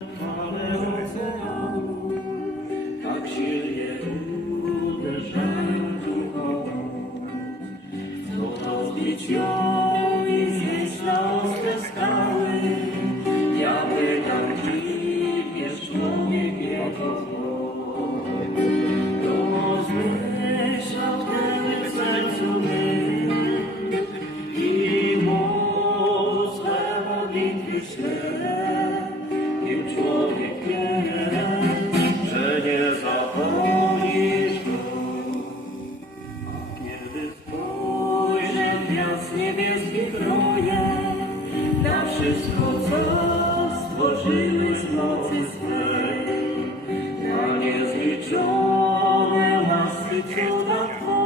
Fale oceanu tak silnie uderzają tu pomoc. Chcą rozbić ją i zjeść na ostre skały. Ja pytam, kim jest człowiek jego zło. To zmyślał wtedy w sercu my i mu swe modlitwy śle. Nim człowiek wie, że nie zapomnisz go. A kiedy spojrzę w gwiazd niebieskich roje, na wszystko, co stworzyły z mocy swej, na niezliczone lasy cuda Twoje.